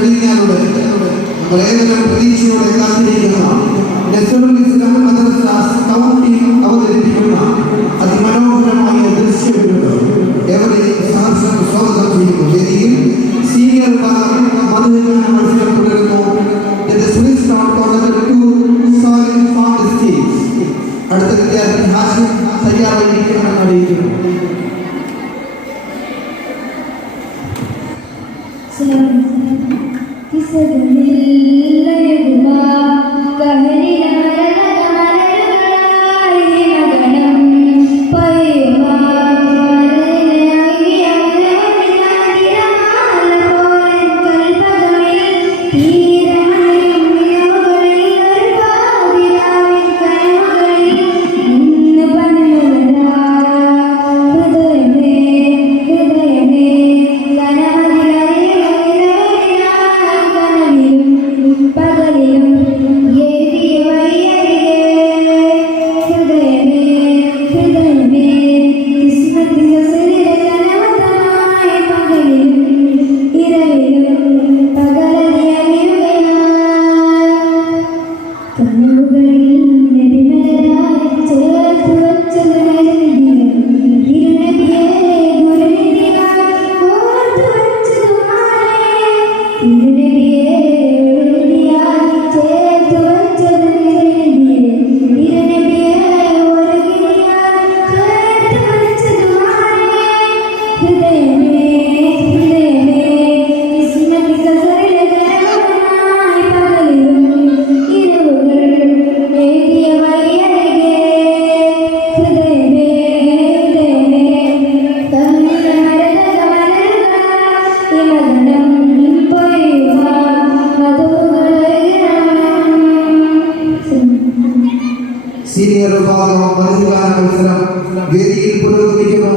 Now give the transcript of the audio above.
കഴിഞ്ഞാലുടെ നമ്മളേവരും പ്രതീക്ഷയോടെ കാത്തിരിക്കുന്ന നസ്റുൽ ഇസ്ലാം മദ്രസ കൗൺസിൽ അവതരിപ്പിക്കുന്ന അതിമനോഹരമായ ദൃശ്യവിരുന്ന് ഏവരെയും സഹർഷം സ്വാഗതം ചെയ്യുന്നു. വേദിയിൽ സീനിയർ മധുരഗാന മത്സരം തുടരുന്നു. അടുത്ത വിദ്യാർത്ഥി ഹാഷിം തയ്യാറായിരിക്കണമെന്ന് അറിയിക്കുന്നു. സീനിയർ വിഭാഗം മത്സരം വേദിയിൽ പുരോഗമിക്കുന്നു.